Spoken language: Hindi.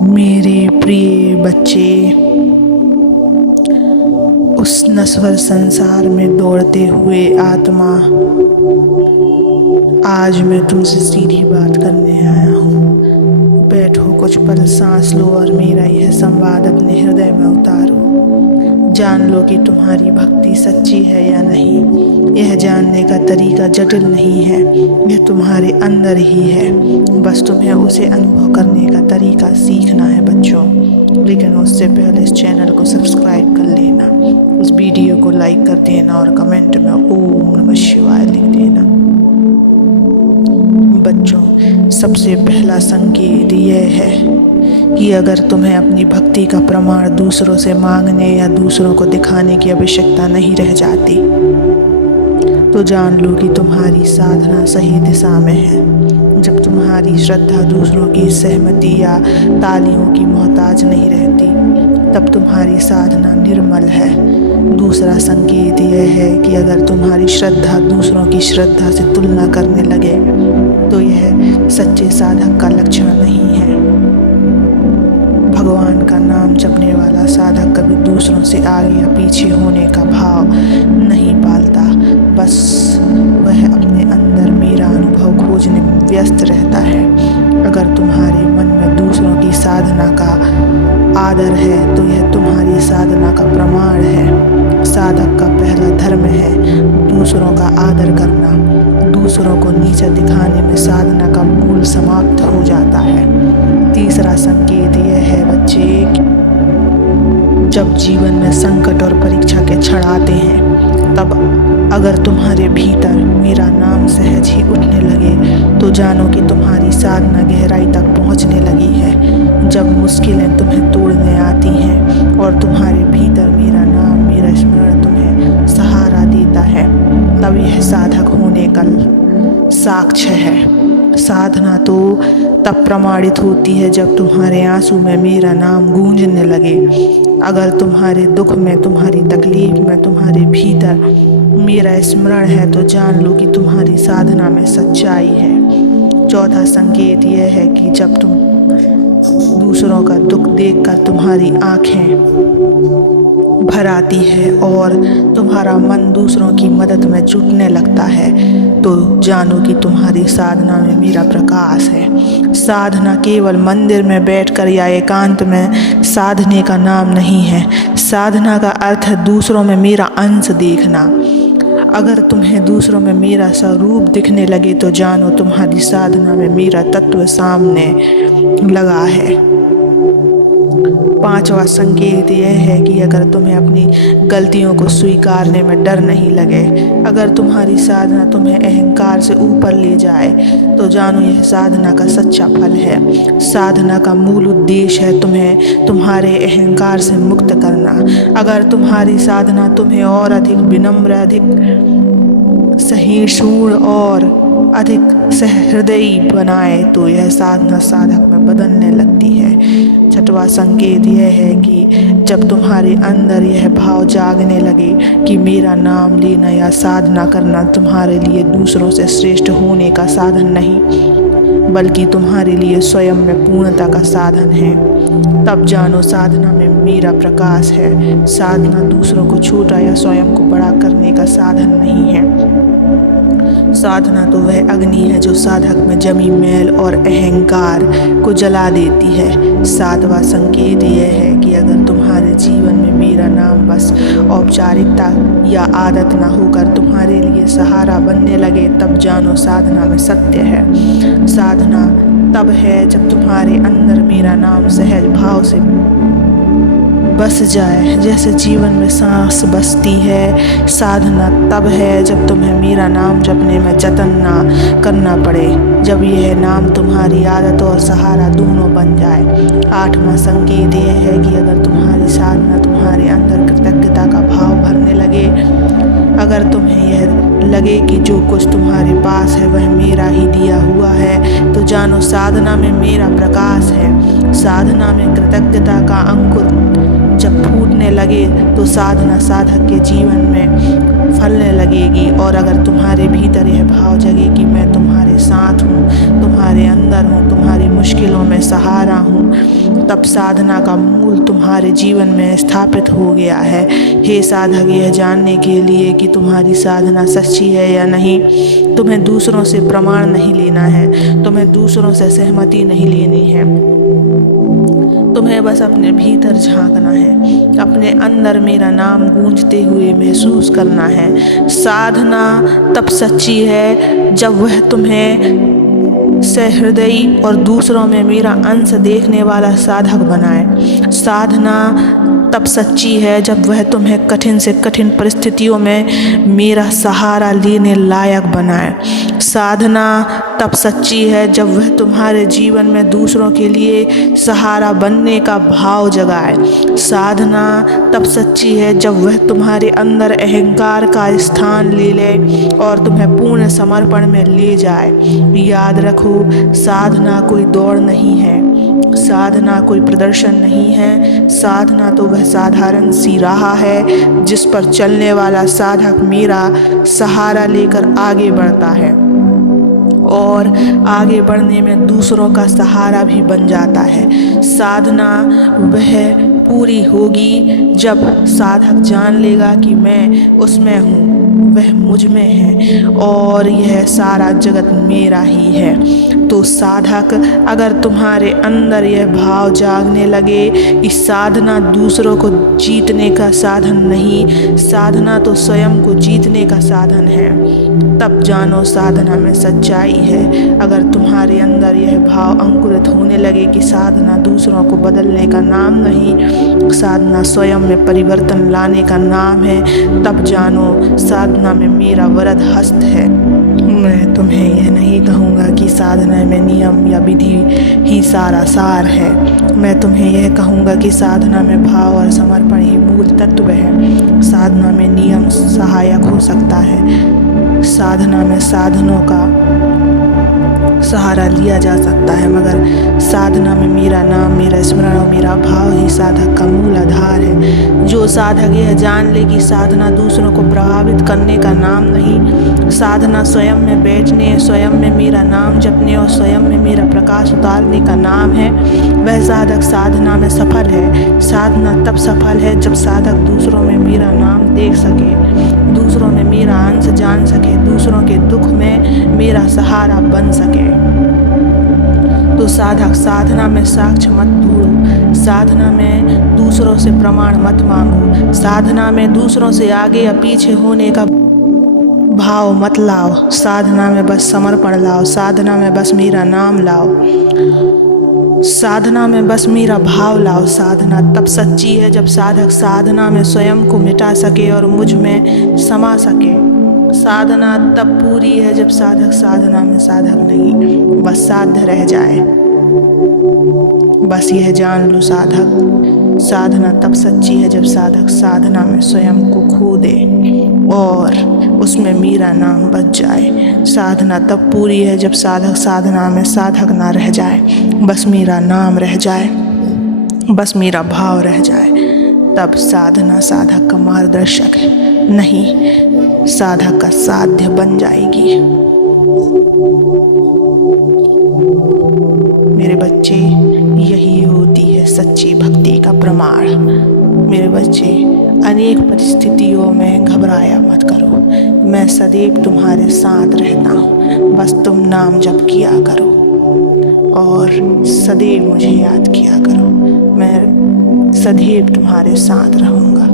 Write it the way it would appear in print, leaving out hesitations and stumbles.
मेरे प्रिय बच्चे, उस नश्वर संसार में दौड़ते हुए आत्मा, आज मैं तुमसे सीधी बात करने आया हूँ। बैठो, कुछ पल सांस लो और मेरा यह संवाद अपने हृदय में उतारो। जान लो कि तुम्हारी भक्ति सच्ची है या नहीं। यह जानने का तरीका जटिल नहीं है, यह तुम्हारे अंदर ही है। बस तुम्हें उसे अनुभव करने का तरीका सीखना है बच्चों। लेकिन उससे पहले इस चैनल को सब्सक्राइब कर लेना, उस वीडियो को लाइक कर देना और कमेंट में ओम नमः शिवाय लिख देना। बच्चों, सबसे पहला संकेत यह है कि अगर तुम्हें अपनी भक्ति का प्रमाण दूसरों से मांगने या दूसरों को दिखाने की आवश्यकता नहीं रह जाती, तो जान लो कि तुम्हारी साधना सही दिशा में है। जब तुम्हारी श्रद्धा दूसरों की सहमति या तालियों की मोहताज नहीं रहती, तब तुम्हारी साधना निर्मल है। दूसरा संकेत यह है कि अगर तुम्हारी श्रद्धा दूसरों की श्रद्धा से तुलना करने लगे, तो यह सच्चे साधक का लक्षण नहीं है। भगवान का नाम जपने वाला साधक कभी दूसरों से आगे या पीछे होने का भाव नहीं पालता। बस वह अपने अंदर मेरा अनुभव खोजने में व्यस्त रहता है। अगर तुम्हारे मन में दूसरों की साधना का आदर है, तो यह तुम्हारी साधना का प्रमाण है। साधक का पहला धर्म है दूसरों का आदर करना। दूसरों को नीचा दिखाने में साधना का मूल समाप्त हो जाता है। तीसरा संकेत यह है बच्चे, जब जीवन में संकट और परीक्षा के क्षण आते हैं, तब अगर तुम्हारे भीतर मेरा नाम सहज ही उठने लगे, तो जानो कि तुम्हारी साधना गहराई तक पहुंचने लगी है। जब मुश्किलें तुम्हें तोड़ने आती हैं और तुम्हारे भीतर मेरा नाम, मेरा स्मरण तुम्हें सहारा देता है, तब यह साधक होने का साक्ष्य है। साधना तो तब प्रमाणित होती है जब तुम्हारे आंसू में मेरा नाम गूंजने लगे। अगर तुम्हारे दुख में, तुम्हारी तकलीफ में तुम्हारे भीतर मेरा स्मरण है, तो जान लो कि तुम्हारी साधना में सच्चाई है। चौथा संकेत यह है कि जब तुम दूसरों का दुख देखकर तुम्हारी आंखें भर आती है और तुम्हारा मन दूसरों की मदद में जुटने लगता है, तो जानो कि तुम्हारी साधना में मेरा प्रकाश है। साधना केवल मंदिर में बैठकर या एकांत में साधने का नाम नहीं है। साधना का अर्थ है दूसरों में मेरा अंश देखना। अगर तुम्हें दूसरों में मेरा स्वरूप दिखने लगे, तो जानो तुम्हारी साधना में मेरा तत्व सामने लगा है। पांचवा संकेत यह है कि अगर तुम्हें अपनी गलतियों को स्वीकारने में डर नहीं लगे, अगर तुम्हारी साधना तुम्हें अहंकार से ऊपर ले जाए, तो जानो यह साधना का सच्चा फल है। साधना का मूल उद्देश्य है तुम्हें तुम्हारे अहंकार से मुक्त करना। अगर तुम्हारी साधना तुम्हें और अधिक विनम्र, अधिक सहिष्णु और अधिक सहृदयी बनाए, तो यह साधना साधक में बदलने लगती है। छठवां संकेत यह है कि जब तुम्हारे अंदर यह भाव जागने लगे कि मेरा नाम लेना या साधना करना तुम्हारे लिए दूसरों से श्रेष्ठ होने का साधन नहीं, बल्कि तुम्हारे लिए स्वयं में पूर्णता का साधन है, तब जानो साधना में मेरा प्रकाश है। साधना दूसरों को छोटा या स्वयं को बड़ा करने का साधन नहीं है। साधना तो वह अग्नि है जो साधक में जमी मैल और अहंकार को जला देती है। सातवां संकेत यह है कि अगर तुम्हारे जीवन में मेरा नाम बस औपचारिकता या आदत न होकर तुम्हारे लिए सहारा बनने लगे, तब जानो साधना में सत्य है। साधना तब है जब तुम्हारे अंदर मेरा नाम सहज भाव से बस जाए, जैसे जीवन में सांस बसती है। साधना तब है जब तुम्हें मेरा नाम जपने में जतन ना करना पड़े, जब यह नाम तुम्हारी आदत और सहारा दोनों बन जाए। आठवां संकेत यह है कि अगर तुम्हारी साधना तुम्हारे अंदर कृतज्ञता का भाव भरने लगे, अगर तुम्हें यह लगे कि जो कुछ तुम्हारे पास है वह मेरा ही दिया हुआ है, तो जानो साधना में मेरा प्रकाश है। साधना में कृतज्ञता का अंकुर जब फूटने लगे, तो साधना साधक के जीवन में फलने लगेगी। और अगर तुम्हारे भीतर यह भाव जगे कि मैं तुम्हारे साथ हूँ, तुम्हारे अंदर हूँ, तुम्हारी मुश्किलों में सहारा हूँ, तब साधना का मूल तुम्हारे जीवन में स्थापित हो गया है। हे साधक, यह जानने के लिए कि तुम्हारी साधना सच्ची है या नहीं, तुम्हें दूसरों से प्रमाण नहीं लेना है, तुम्हें दूसरों से सहमति नहीं लेनी है। तुम्हें बस अपने भीतर झांकना है, अपने अंदर मेरा नाम गूंजते हुए महसूस करना है। साधना तब सच्ची है जब वह तुम्हें सहृदयी और दूसरों में मेरा अंश देखने वाला साधक बनाए। साधना तब सच्ची है जब वह तुम्हें कठिन से कठिन परिस्थितियों में मेरा सहारा लेने लायक बनाए। साधना तब सच्ची है जब वह तुम्हारे जीवन में दूसरों के लिए सहारा बनने का भाव जगाए। साधना तब सच्ची है जब वह तुम्हारे अंदर अहंकार का स्थान ले ले और तुम्हें पूर्ण समर्पण में ले जाए। याद रखो, साधना कोई दौड़ नहीं है, साधना कोई प्रदर्शन नहीं है। साधना तो वह साधारण सी राह है जिस पर चलने वाला साधक मेरा सहारा लेकर आगे बढ़ता है और आगे बढ़ने में दूसरों का सहारा भी बन जाता है। साधना वह पूरी होगी जब साधक जान लेगा कि मैं उसमें हूँ, वह मुझ में है और यह सारा जगत मेरा ही है। तो साधक, अगर तुम्हारे अंदर यह भाव जागने लगे कि साधना दूसरों को जीतने का साधन नहीं, साधना तो स्वयं को जीतने का साधन है, तब जानो साधना में सच्चाई है। अगर तुम्हारे अंदर यह भाव अंकुरित होने लगे कि साधना दूसरों को बदलने का नाम नहीं, साधना स्वयं में परिवर्तन लाने का नाम है, तब जानो साधना में मेरा वरद हस्त है। मैं तुम्हें यह नहीं कहूँगा कि साधना में नियम या विधि ही सारा सार है। मैं तुम्हें यह कहूँगा कि साधना में भाव और समर्पण ही मूल तत्व है। साधना में नियम सहायक हो सकता है, साधना में साधनों का सहारा लिया जा सकता है, मगर साधना में मेरा नाम, मेरा स्मरण और मेरा भाव ही साधक का मूल आधार है। जो साधक यह जान ले कि साधना दूसरों को प्रभावित करने का नाम नहीं, साधना स्वयं में बैठने, स्वयं में मेरा नाम जपने और स्वयं में मेरा प्रकाश उतारने का नाम है, वह साधक साधना में सफल है। साधना तब सफल है जब साधक दूसरों में मेरा नाम देख सके, दूसरों में मेरा अंश जान सके, दूसरों के दुख में मेरा सहारा बन सके। तो साधक साधना में साक्ष्य मत ढूंढो, साधना में दूसरों से प्रमाण मत मांगो, साधना में दूसरों से आगे या पीछे होने का भाव मत लाओ, साधना में बस समर्पण लाओ, साधना में बस मेरा नाम लाओ, साधना में बस मेरा भाव लाओ। साधना तब सच्ची है जब साधक साधना में स्वयं को मिटा सके और मुझ में समा सके। साधना तब पूरी है जब साधक साधना में साधक नहीं, बस साध्य रह जाए। बस यह जान लो साधक, साधना तब सच्ची है जब साधक साधना में स्वयं को खो दे और उसमें मेरा नाम बच जाए। साधना तब पूरी है जब साधक साधना में साधक ना रह जाए, बस मेरा नाम रह जाए, बस मेरा भाव रह जाए। तब साधना साधक का मार्गदर्शक नहीं, साधक का साध्य बन जाएगी। मेरे बच्चे, यही होती है सच्ची भक्ति का प्रमाण। मेरे बच्चे, अनेक परिस्थितियों में घबराया मत करो, मैं सदैव तुम्हारे साथ रहता हूँ। बस तुम नाम जप किया करो और सदैव मुझे याद किया करो, मैं सदैव तुम्हारे साथ रहूँगा।